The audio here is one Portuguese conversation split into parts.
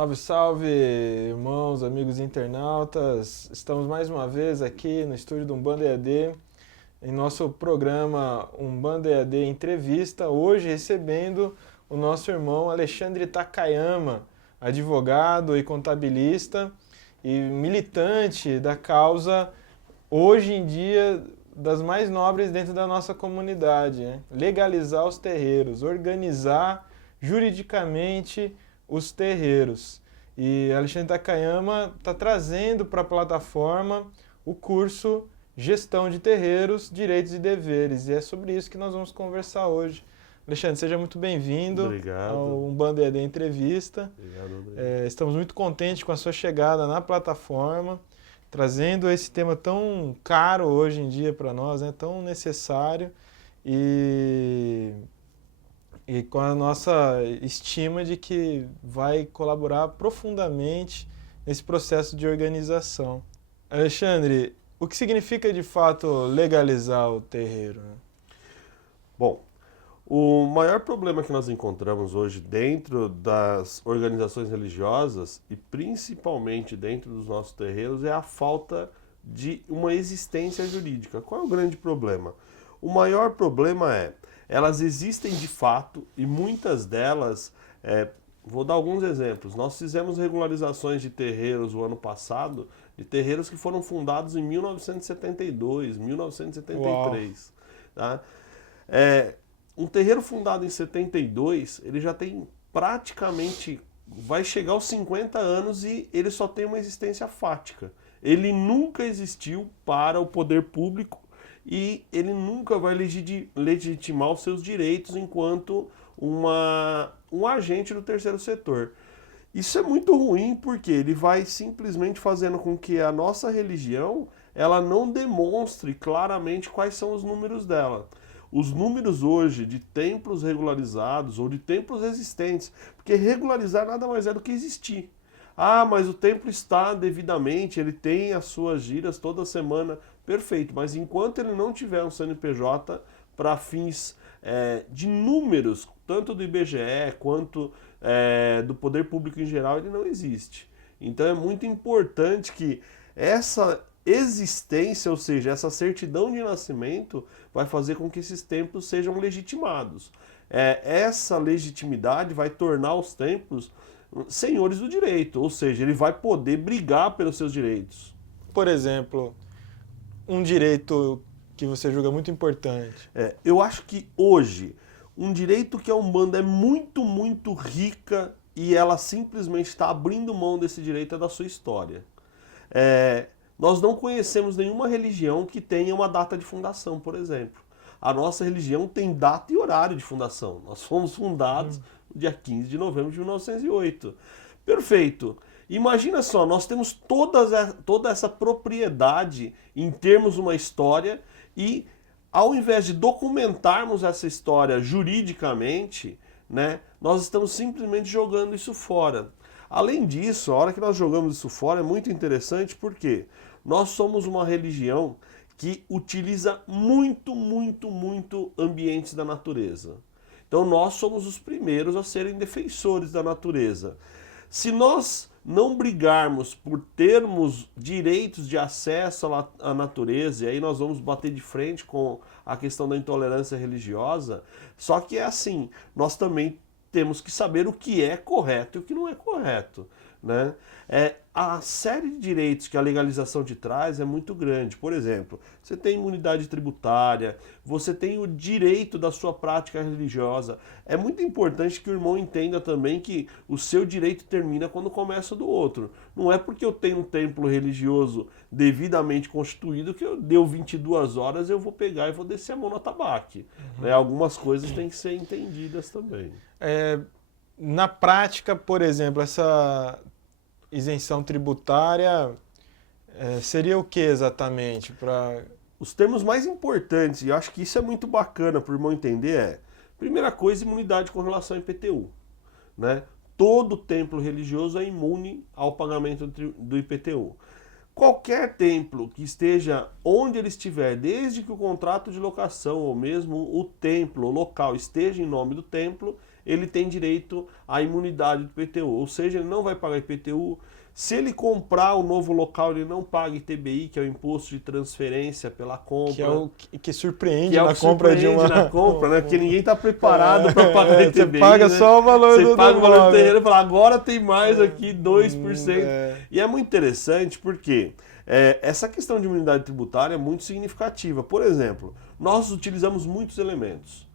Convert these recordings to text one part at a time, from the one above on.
Salve, salve, irmãos, amigos internautas. Estamos mais uma vez aqui no estúdio do Umbanda EAD, em nosso programa Umbanda EAD Entrevista, hoje recebendo o nosso irmão Alexandre Takayama, advogado e contabilista e militante da causa, hoje em dia, das mais nobres dentro da nossa comunidade, né? Legalizar os terreiros, organizar juridicamente os terreiros. E Alexandre Takayama está trazendo para a plataforma o curso Gestão de Terreiros, Direitos e Deveres. E é sobre isso que nós vamos conversar hoje. Alexandre, seja muito bem-vindo ao Umbanda EAD Entrevista. Obrigado, Estamos muito contentes com a sua chegada na plataforma, trazendo esse tema tão caro hoje em dia para nós, né? Tão necessário e com a nossa estima de que vai colaborar profundamente nesse processo de organização. Alexandre, o que significa de fato legalizar o terreiro? Bom, o maior problema que nós encontramos hoje dentro das organizações religiosas e principalmente dentro dos nossos terreiros é a falta de uma existência jurídica. Qual é o grande problema? O maior problema é, elas existem de fato e muitas delas, vou dar alguns exemplos. Nós fizemos regularizações de terreiros o ano passado, de terreiros que foram fundados em 1972, 1973. Tá? Um terreiro fundado em 72, ele já tem praticamente, vai chegar aos 50 anos e ele só tem uma existência fática. Ele nunca existiu para o poder público e ele nunca vai legitimar os seus direitos enquanto um agente do terceiro setor. Isso é muito ruim porque ele vai simplesmente fazendo com que a nossa religião ela não demonstre claramente quais são os números dela. Os números hoje de templos regularizados ou de templos existentes, porque regularizar nada mais é do que existir. Ah, mas o templo está devidamente, ele tem as suas giras toda semana, perfeito, mas enquanto ele não tiver um CNPJ para fins de números, tanto do IBGE quanto do poder público em geral, ele não existe. Então é muito importante que essa existência, ou seja, essa certidão de nascimento, vai fazer com que esses templos sejam legitimados. Essa legitimidade vai tornar os templos senhores do direito, ou seja, ele vai poder brigar pelos seus direitos. Por exemplo, um direito que você julga muito importante. Eu acho que hoje, um direito que a Umbanda é muito, muito rica e ela simplesmente está abrindo mão desse direito é da sua história. Nós não conhecemos nenhuma religião que tenha uma data de fundação, por exemplo. A nossa religião tem data e horário de fundação. Nós fomos fundados no dia 15 de novembro de 1908. Perfeito. Imagina só, nós temos toda essa propriedade em termos de uma história e ao invés de documentarmos essa história juridicamente, né, nós estamos simplesmente jogando isso fora. Além disso, a hora que nós jogamos isso fora é muito interessante porque nós somos uma religião que utiliza muito, muito, muito ambientes da natureza. Então nós somos os primeiros a serem defensores da natureza. Se nós não brigarmos por termos direitos de acesso à natureza, e aí nós vamos bater de frente com a questão da intolerância religiosa, só que é assim, nós também temos que saber o que é correto e o que não é correto, né? A série de direitos que a legalização te traz é muito grande. Por exemplo, você tem imunidade tributária, você tem o direito da sua prática religiosa. É muito importante que o irmão entenda também que o seu direito termina quando começa o do outro. Não é porque eu tenho um templo religioso devidamente constituído que eu deu 22 horas eu vou pegar e vou descer a mão no atabaque. Algumas coisas têm que ser entendidas também. Na prática, por exemplo, essa isenção tributária seria o que exatamente? Os termos mais importantes, e eu acho que isso é muito bacana para o irmão entender, primeira coisa, imunidade com relação ao IPTU. Né? Todo templo religioso é imune ao pagamento do IPTU. Qualquer templo que esteja onde ele estiver, desde que o contrato de locação ou mesmo o templo, o local, esteja em nome do templo, ele tem direito à imunidade do IPTU, ou seja, ele não vai pagar IPTU. Se ele comprar o novo local, ele não paga ITBI, que é o imposto de transferência pela compra. Que é o que surpreende que é o na que compra de surpreende uma... na compra, né? Porque ninguém está preparado para pagar ITBI. Você paga, né, só o valor do paga o valor do terreno e fala, agora tem mais aqui 2%. É. E é muito interessante porque essa questão de imunidade tributária é muito significativa. Por exemplo, nós utilizamos muitos elementos.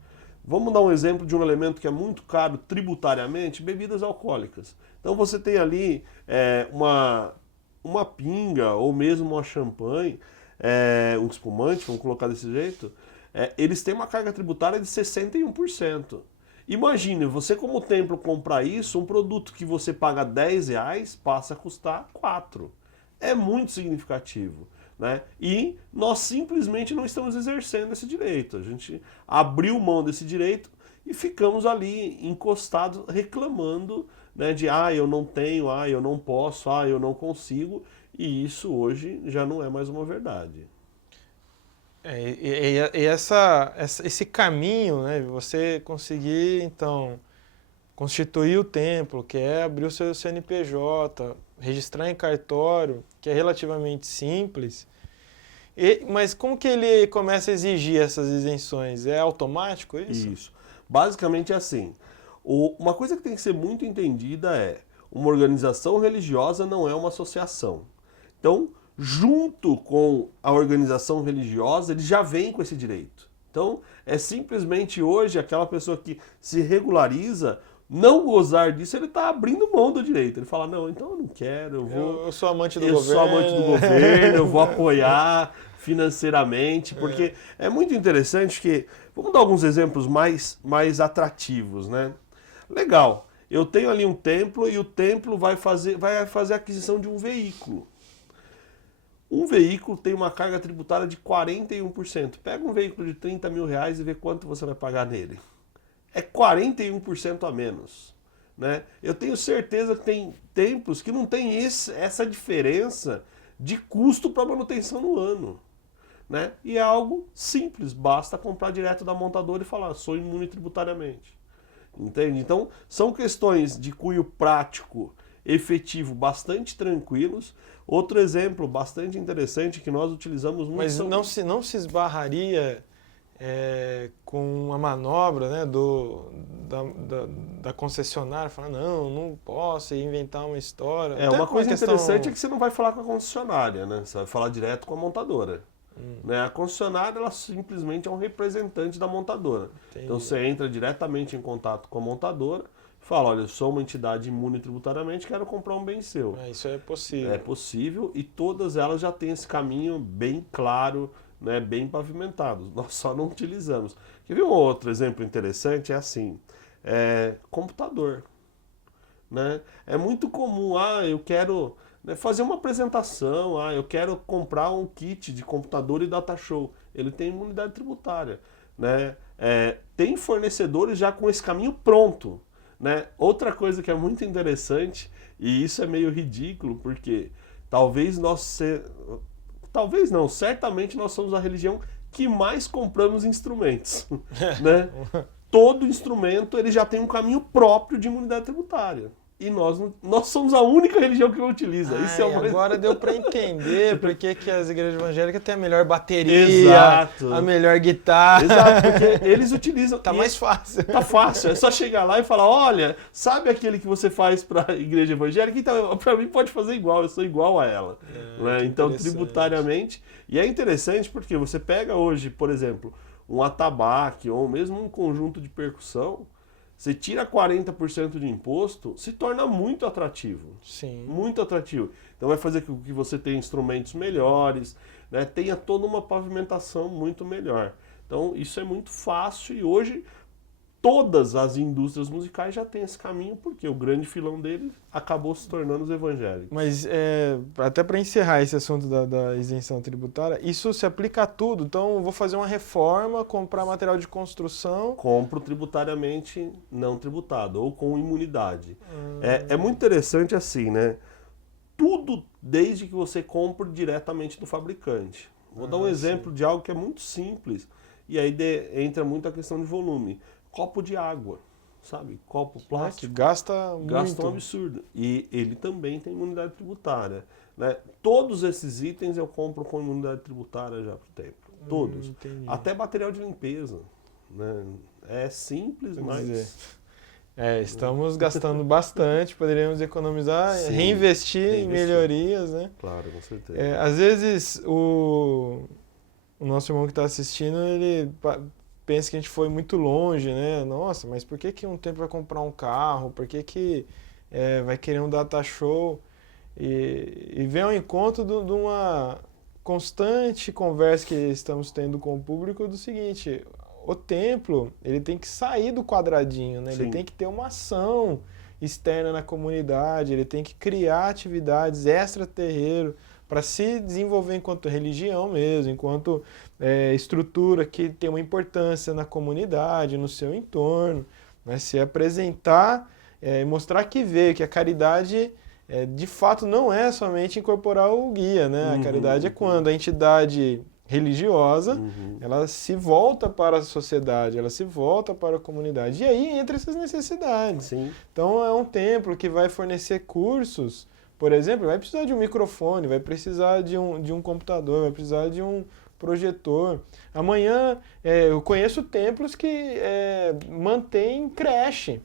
Vamos dar um exemplo de um elemento que é muito caro tributariamente, bebidas alcoólicas. Então você tem ali uma pinga ou mesmo uma champanhe, um espumante, vamos colocar desse jeito, eles têm uma carga tributária de 61%. Imagine, você como templo comprar isso, um produto que você paga R$10 passa a custar 4. É muito significativo. Né? E nós simplesmente não estamos exercendo esse direito. A gente abriu mão desse direito e ficamos ali encostados reclamando, né, de eu não tenho, eu não posso, eu não consigo, e isso hoje já não é mais uma verdade. Esse caminho, né, você conseguir então constituir o templo, que é abrir o seu CNPJ, registrar em cartório, que é relativamente simples. Mas como que ele começa a exigir essas isenções? É automático isso? Isso. Basicamente é assim. Uma coisa que tem que ser muito entendida é: uma organização religiosa não é uma associação. Então, junto com a organização religiosa, ele já vem com esse direito. Então, é simplesmente hoje aquela pessoa que se regulariza, não gozar disso, ele está abrindo mão do direito. Ele fala, não, então eu não quero, eu sou amante do governo. Eu sou amante do governo, eu vou apoiar financeiramente, porque é muito interessante que... Vamos dar alguns exemplos mais atrativos, né? Legal, eu tenho ali um templo e o templo vai fazer a aquisição de um veículo. Um veículo tem uma carga tributária de 41%. Pega um veículo de R$30 mil e vê quanto você vai pagar nele. É 41% a menos. Né? Eu tenho certeza que tem templos que não tem essa diferença de custo para manutenção no ano. Né? E é algo simples, basta comprar direto da montadora e falar, sou imune tributariamente. Entende? Então, são questões de cunho prático, efetivo, bastante tranquilos. Outro exemplo bastante interessante que nós utilizamos muito... Mas não se esbarraria com a manobra, né, da concessionária, falar, não posso inventar uma história. Uma coisa interessante é que você não vai falar com a concessionária, né? Você vai falar direto com a montadora. Né? A concessionária ela simplesmente é um representante da montadora. Entendi. Então você entra diretamente em contato com a montadora, fala, olha, eu sou uma entidade imune tributariamente, quero comprar um bem seu. Isso é possível. É possível e todas elas já têm esse caminho bem claro, né, bem pavimentado. Nós só não utilizamos. Quer ver um outro exemplo interessante? É assim, computador. Né? É muito comum, eu quero... fazer uma apresentação, eu quero comprar um kit de computador e data show. Ele tem imunidade tributária. Né? Tem fornecedores já com esse caminho pronto. Né? Outra coisa que é muito interessante, e isso é meio ridículo, porque certamente nós somos a religião que mais compramos instrumentos. Né? Todo instrumento ele já tem um caminho próprio de imunidade tributária. E nós somos a única religião que não utiliza. Isso agora deu para entender por que as igrejas evangélicas têm a melhor bateria, Exato. A melhor guitarra. Exato, porque eles utilizam... Tá mais fácil. Tá fácil, é só chegar lá e falar, olha, sabe aquele que você faz para a igreja evangélica? Então, para mim pode fazer igual, eu sou igual a ela. Né? Então, tributariamente... E é interessante porque você pega hoje, por exemplo, um atabaque ou mesmo um conjunto de percussão, você tira 40% de imposto, se torna muito atrativo. Sim. Muito atrativo. Então vai fazer com que você tenha instrumentos melhores, né? Tenha toda uma pavimentação muito melhor. Então isso é muito fácil e hoje todas as indústrias musicais já têm esse caminho, porque o grande filão deles acabou se tornando os evangélicos. Mas até para encerrar esse assunto da isenção tributária, isso se aplica a tudo. Então eu vou fazer uma reforma, comprar material de construção... Compro tributariamente não tributado, ou com imunidade. É muito interessante assim, né? Tudo desde que você compre diretamente do fabricante. Vou dar um exemplo de algo que é muito simples, e aí entra muito a questão de volume. Copo de água. sabe? Copo Que plástico. gasta Gasta um muito. absurdo. E ele também tem imunidade tributária. Né? Todos esses itens eu compro com imunidade tributária já pro tempo. Todos. Entendi. Até material de limpeza. Né? É simples, Quer mas... dizer, estamos gastando bastante, poderíamos economizar, Sim, reinvestir em reinvestir. melhorias, né? Claro, com certeza. Às vezes o nosso irmão que está assistindo, ele pensa que a gente foi muito longe, né? Nossa, mas por que que um tempo vai comprar um carro? Por que que vai querer um data show? E vem ao encontro de uma constante conversa que estamos tendo com o público do seguinte: o templo, ele tem que sair do quadradinho, né? Ele Sim. tem que ter uma ação externa na comunidade, ele tem que criar atividades extra-terreiro para se desenvolver enquanto religião mesmo, enquanto estrutura que tem uma importância na comunidade, no seu entorno, né? Se apresentar e mostrar que veio, que a caridade de fato não é somente incorporar o guia, né? A caridade é quando a entidade religiosa ela se volta para a sociedade, ela se volta para a comunidade. E aí entra essas necessidades. Sim. Então é um templo que vai fornecer cursos, por exemplo, vai precisar de um microfone, vai precisar de um computador, vai precisar de um projetor. Amanhã eu conheço templos que mantêm creche.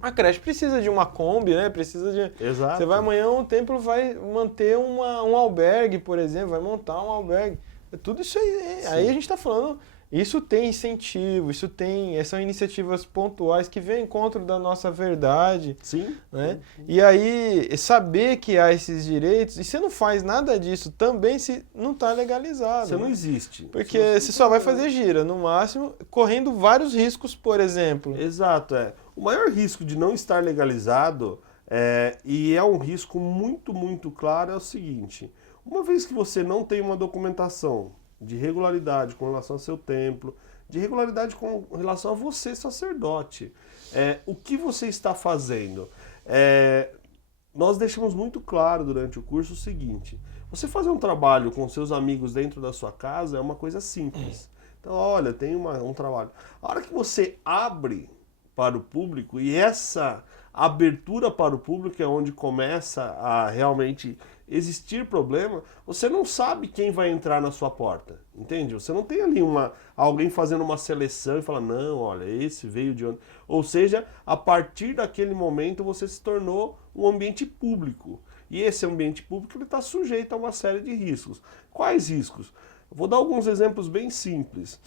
A creche precisa de uma Kombi, né? Precisa de... Exato. Você vai amanhã, um templo vai manter um albergue, por exemplo, vai montar um albergue. Tudo isso aí, aí a gente está falando, isso tem incentivo, são iniciativas pontuais que vêm ao encontro da nossa verdade. Sim. Né? E aí, saber que há esses direitos, e você não faz nada disso também se não está legalizado. Você não né? existe. Porque você só vai fazer gira, no máximo, correndo vários riscos, por exemplo. Exato, O maior risco de não estar legalizado, e é um risco muito, muito claro, é o seguinte: uma vez que você não tem uma documentação de regularidade com relação ao seu templo, de regularidade com relação a você, sacerdote, o que você está fazendo? Nós deixamos muito claro durante o curso o seguinte: você fazer um trabalho com seus amigos dentro da sua casa é uma coisa simples. Então, olha, tem um trabalho. A hora que você abre para o público, e essa abertura para o público é onde começa a realmente existir problema, você não sabe quem vai entrar na sua porta, entende? Você não tem ali alguém fazendo uma seleção e fala, não, olha, esse veio de onde... Ou seja, a partir daquele momento você se tornou um ambiente público. E esse ambiente público está sujeito a uma série de riscos. Quais riscos? Vou dar alguns exemplos bem simples.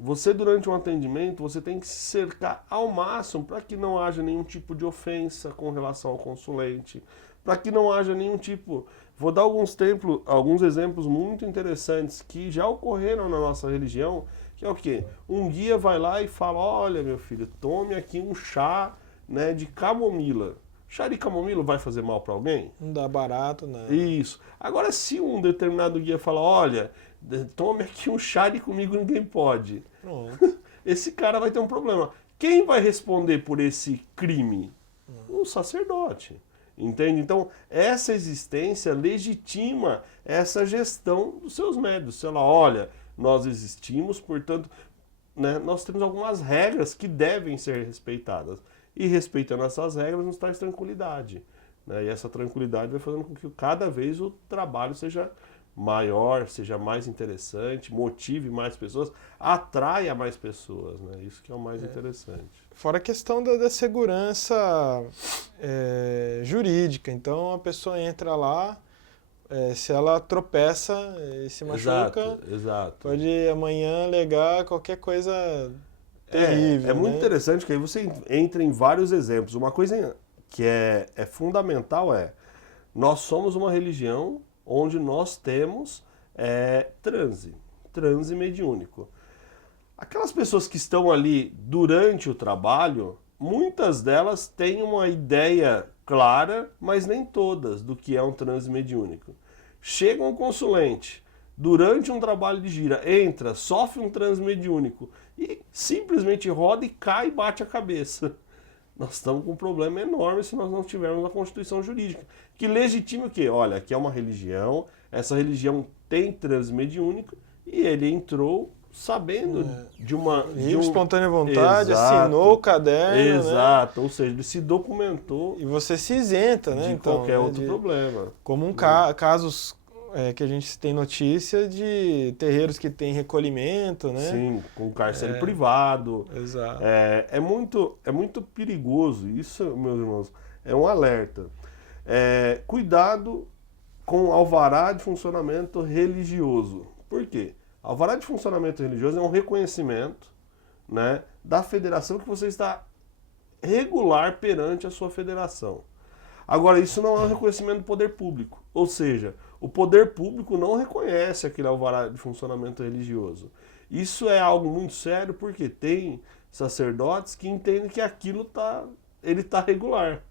Você, durante um atendimento, você tem que se cercar ao máximo para que não haja nenhum tipo de ofensa com relação ao consulente, para que não haja nenhum tipo... Vou dar alguns exemplos muito interessantes que já ocorreram na nossa religião, que é o quê? Um guia vai lá e fala, olha, meu filho, tome aqui um chá, né, de camomila. Chá de camomila vai fazer mal para alguém? Não dá barato, né? Isso. Agora, se um determinado guia fala, olha, tome aqui um chá de comigo, ninguém pode. Pronto. Esse cara vai ter um problema. Quem vai responder por esse crime? O sacerdote. Entende? Então, essa existência legitima essa gestão dos seus médios. Sei lá, olha, nós existimos, portanto, né, nós temos algumas regras que devem ser respeitadas. E respeitando essas regras nos traz tranquilidade. Né? E essa tranquilidade vai fazendo com que cada vez o trabalho seja maior, seja mais interessante, motive mais pessoas, atraia mais pessoas. Né? Isso que é o mais interessante. Fora a questão da segurança jurídica. Então a pessoa entra lá, se ela tropeça e se machuca, Exato. pode amanhã alegar qualquer coisa terrível. É muito né? interessante que aí você entra em vários exemplos. Uma coisa que é fundamental nós somos uma religião onde nós temos transe mediúnico. Aquelas pessoas que estão ali durante o trabalho, muitas delas têm uma ideia clara, mas nem todas, do que é um transe mediúnico. Chega um consulente, durante um trabalho de gira, entra, sofre um transe mediúnico e simplesmente roda e cai e bate a cabeça. Nós estamos com um problema enorme se nós não tivermos uma constituição jurídica, que legitima o quê? Olha, aqui é uma religião, essa religião tem transe mediúnico e ele entrou sabendo de uma... Livre, espontânea vontade, Exato, assinou o caderno, exato, né? ou seja, ele se documentou E você se isenta, né? de Então, qualquer né, outro problema. como casos que a gente tem notícia de terreiros que têm recolhimento, né? Sim, com cárcere privado. Exato. É muito perigoso, isso, meus irmãos, é um alerta. Cuidado com alvará de funcionamento religioso. Por quê? Alvará de funcionamento religioso é um reconhecimento, né, da federação que você está regular perante a sua federação. Agora, isso não é um reconhecimento do poder público. Ou seja, o poder público não reconhece aquele alvará de funcionamento religioso. Isso é algo muito sério porque tem sacerdotes que entendem que aquilo ele tá regular.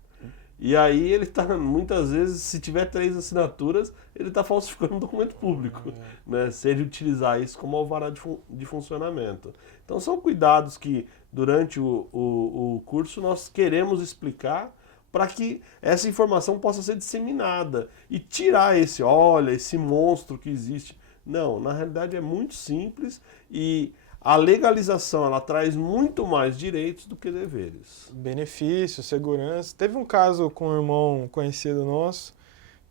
E aí ele está, muitas vezes, se tiver 3 assinaturas, ele está falsificando um documento público, né? Se ele utilizar isso como alvará de funcionamento. Então são cuidados que, durante o curso, nós queremos explicar para que essa informação possa ser disseminada e tirar esse monstro que existe. Não, na realidade é muito simples e a legalização ela traz muito mais direitos do que deveres. Benefício, segurança. Teve um caso com um irmão conhecido nosso,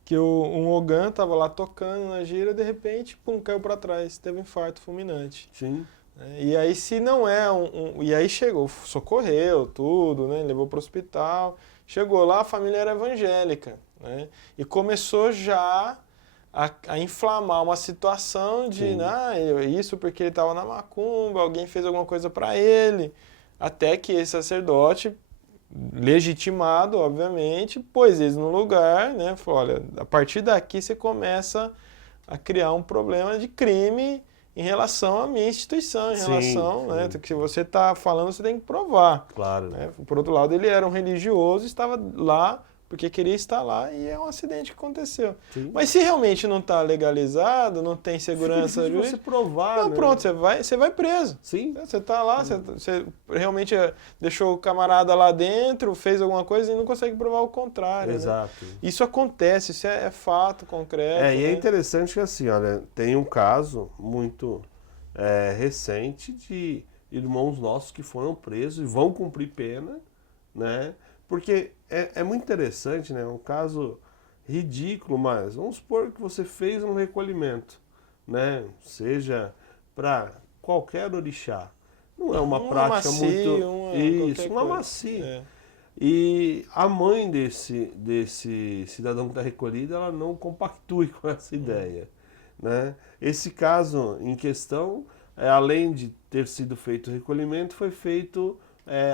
que um Ogã estava lá tocando na gira, de repente, pum, caiu para trás, teve um infarto fulminante. Sim. E aí, se não é e aí chegou, socorreu tudo, né? Levou para o hospital. Chegou lá, a família era evangélica, né? E começou já a inflamar uma situação de isso porque ele estava na macumba, alguém fez alguma coisa para ele, até que esse sacerdote, legitimado, obviamente, pôs eles no lugar, né? Falou, olha, a partir daqui você começa a criar um problema de crime em relação à minha instituição, em relação, né? Que você está falando, você tem que provar. Claro. Né? Por outro lado, ele era um religioso, estava lá porque queria estar lá e é um acidente que aconteceu. Sim. Mas se realmente não está legalizado, não tem segurança jurídica, você provar, né? Pronto, você vai preso. Sim. Você está lá, você realmente deixou o camarada lá dentro, fez alguma coisa e não consegue provar o contrário. Exato. Né? Isso acontece, isso é fato concreto. E é interessante que assim, olha, tem um caso muito recente de irmãos nossos que foram presos e vão cumprir pena, né? Porque é muito interessante, né? Um caso ridículo, mas vamos supor que você fez um recolhimento, né? Seja para qualquer orixá. Não é uma prática muito... uma macia. E a mãe desse cidadão que está recolhido, ela não compactue com essa ideia, né? Esse caso em questão, além de ter sido feito o recolhimento, foi feito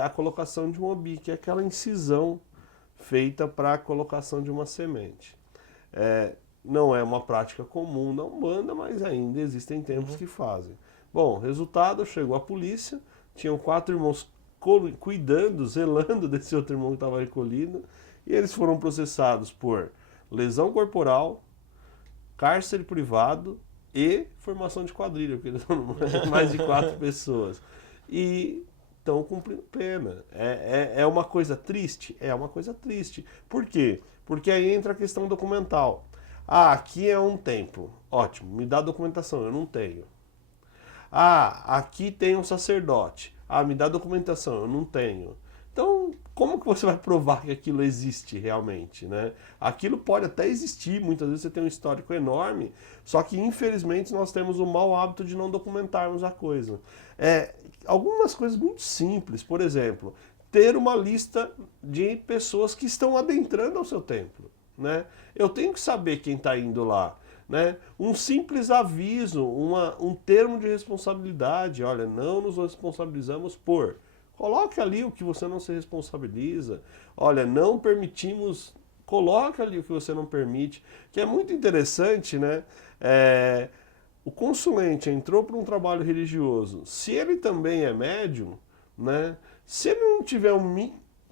a colocação de um obi, que é aquela incisão feita para a colocação de uma semente. Não é uma prática comum da Umbanda, mas ainda existem templos que fazem. Bom, resultado, chegou a polícia, tinham 4 irmãos cuidando, zelando desse outro irmão que estava recolhido, e eles foram processados por lesão corporal, cárcere privado e formação de quadrilha, porque eles são mais de 4 pessoas. E estão cumprindo pena. É uma coisa triste? É uma coisa triste. Por quê? Porque aí entra a questão documental. Aqui é um templo. Ótimo, me dá a documentação, eu não tenho. Aqui tem um sacerdote. Me dá a documentação, eu não tenho. Então, como que você vai provar que aquilo existe realmente, né? Aquilo pode até existir, muitas vezes você tem um histórico enorme, só que infelizmente nós temos o mau hábito de não documentarmos a coisa. Algumas coisas muito simples, por exemplo, ter uma lista de pessoas que estão adentrando ao seu templo, né? Eu tenho que saber quem está indo lá, né? Um simples aviso, um termo de responsabilidade, olha, não nos responsabilizamos por... Coloque ali o que você não se responsabiliza. Olha, não permitimos... Coloque ali o que você não permite. Que é muito interessante, né? O consulente entrou para um trabalho religioso. Se ele também é médium, né? Se ele não tiver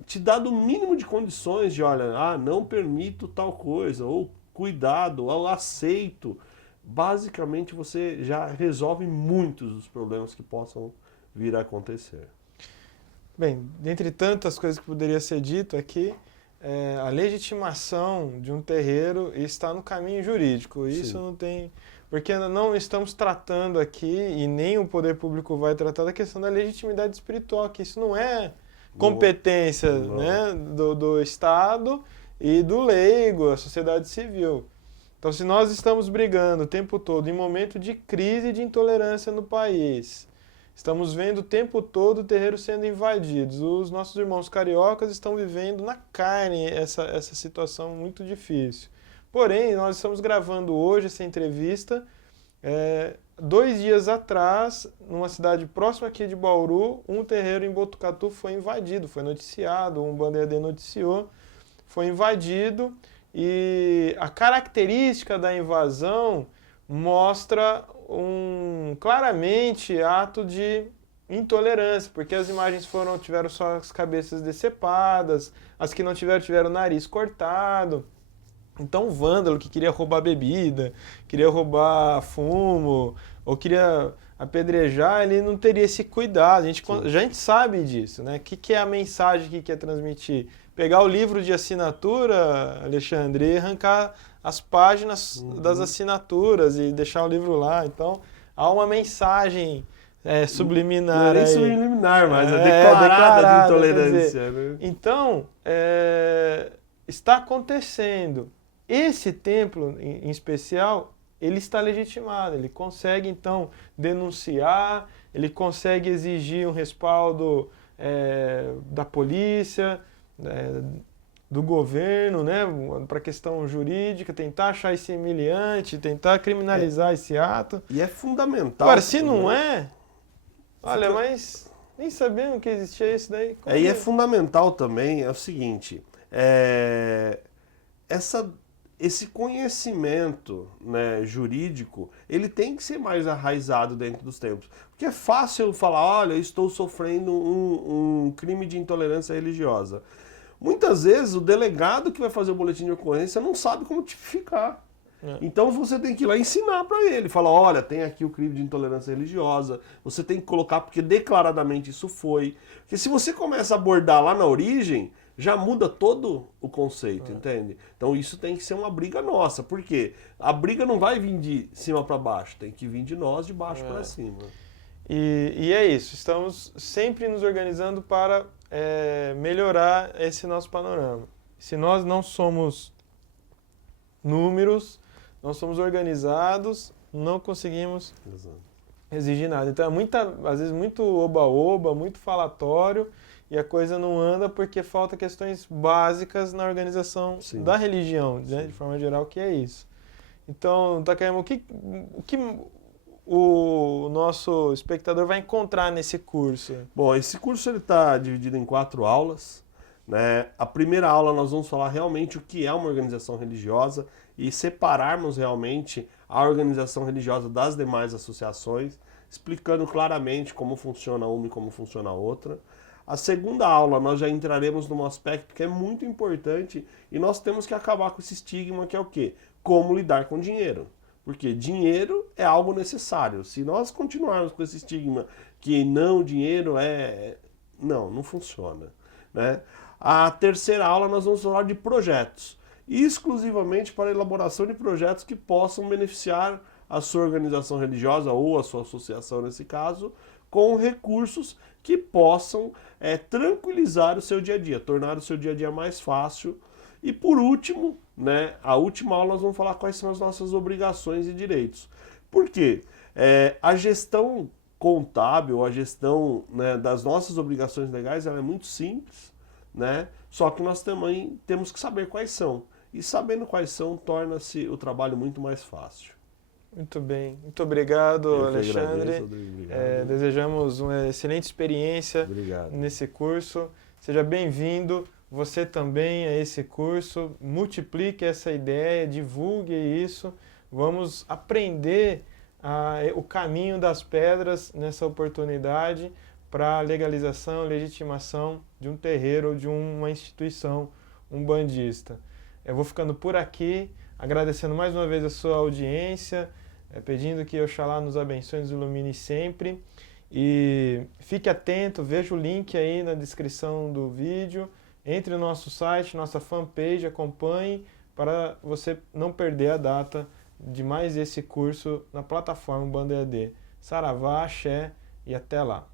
te dado o mínimo de condições de, olha, não permito tal coisa, ou cuidado, ou aceito, basicamente você já resolve muitos dos problemas que possam vir a acontecer. Bem, dentre tantas coisas que poderia ser dito aqui, a legitimação de um terreiro está no caminho jurídico. Isso não tem porque não estamos tratando aqui, e nem o poder público vai tratar da questão da legitimidade espiritual, que isso não é competência, Não. né, do Estado e do leigo, a sociedade civil. Então, se nós estamos brigando o tempo todo em momento de crise e de intolerância no país, estamos vendo o tempo todo o terreiro sendo invadidos, os nossos irmãos cariocas estão vivendo na carne essa situação muito difícil. Porém, nós estamos gravando hoje essa entrevista, 2 dias atrás, numa cidade próxima aqui de Bauru, um terreiro em Botucatu foi invadido, foi noticiado, um Band EAD noticiou, foi invadido. E a característica da invasão mostra claramente ato de intolerância, porque as imagens tiveram só as cabeças decepadas, as que não tiveram o nariz cortado. Então o vândalo que queria roubar bebida, queria roubar fumo, ou queria apedrejar, ele não teria esse cuidado. A gente sabe disso, né? O que é a mensagem que quer transmitir? Pegar o livro de assinatura, Alexandre, e arrancar as páginas das assinaturas e deixar o livro lá. Então, há uma mensagem subliminar. Não é nem aí. subliminar, mas declarada de intolerância. Dizer, né? Então, está acontecendo. Esse templo, em especial, ele está legitimado. Ele consegue, então, denunciar, ele consegue exigir um respaldo da polícia, do governo, né, para a questão jurídica, tentar achar esse humilhante, tentar criminalizar esse ato. E é fundamental. Agora, se não olha, mas nem sabemos que existia isso daí. E é fundamental também, é o seguinte, esse conhecimento, né, jurídico, ele tem que ser mais arraizado dentro dos templos. Porque é fácil falar, olha, eu estou sofrendo um crime de intolerância religiosa. Muitas vezes o delegado que vai fazer o boletim de ocorrência não sabe como tipificar. Então você tem que ir lá ensinar para ele, falar, olha, tem aqui o crime de intolerância religiosa, você tem que colocar porque declaradamente isso foi. Porque se você começa a abordar lá na origem, já muda todo o conceito, entende? Então isso tem que ser uma briga nossa, porque a briga não vai vir de cima para baixo, tem que vir de nós de baixo para cima. E é isso, estamos sempre nos organizando para melhorar esse nosso panorama. Se nós não somos números, não somos organizados, não conseguimos exigir nada. Então às vezes muito oba-oba, muito falatório, e a coisa não anda porque falta questões básicas na organização da religião, né, de forma geral, que é isso. Então, Takayama, o que o nosso espectador vai encontrar nesse curso? Bom, esse curso está dividido em 4 aulas. Né? A primeira aula nós vamos falar realmente o que é uma organização religiosa e separarmos realmente a organização religiosa das demais associações, explicando claramente como funciona uma e como funciona a outra. A segunda aula nós já entraremos num aspecto que é muito importante e nós temos que acabar com esse estigma que é o quê? Como lidar com dinheiro. Porque dinheiro é algo necessário. Se nós continuarmos com esse estigma que não, dinheiro não funciona. Né? A terceira aula nós vamos falar de projetos, exclusivamente para a elaboração de projetos que possam beneficiar a sua organização religiosa ou a sua associação nesse caso, com recursos que possam tranquilizar o seu dia a dia, tornar o seu dia a dia mais fácil. E por último, né, a última aula nós vamos falar quais são as nossas obrigações e direitos. Por quê? A gestão contábil, a gestão, né, das nossas obrigações legais, ela é muito simples, né? Só que nós também temos que saber quais são. E sabendo quais são, torna-se o trabalho muito mais fácil. Muito bem. Muito obrigado, Alexandre. Agradeço, desejamos uma excelente experiência nesse curso. Seja bem-vindo. Você também a esse curso. Multiplique essa ideia, divulgue isso. Vamos aprender o caminho das pedras nessa oportunidade para a legalização, legitimação de um terreiro ou de uma instituição umbandista. Eu vou ficando por aqui, agradecendo mais uma vez a sua audiência, pedindo que Oxalá nos abençoe e nos ilumine sempre. E fique atento, veja o link aí na descrição do vídeo, entre no nosso site, nossa fanpage, acompanhe para você não perder a data de mais esse curso na plataforma Banda EAD. Saravá, axé e até lá!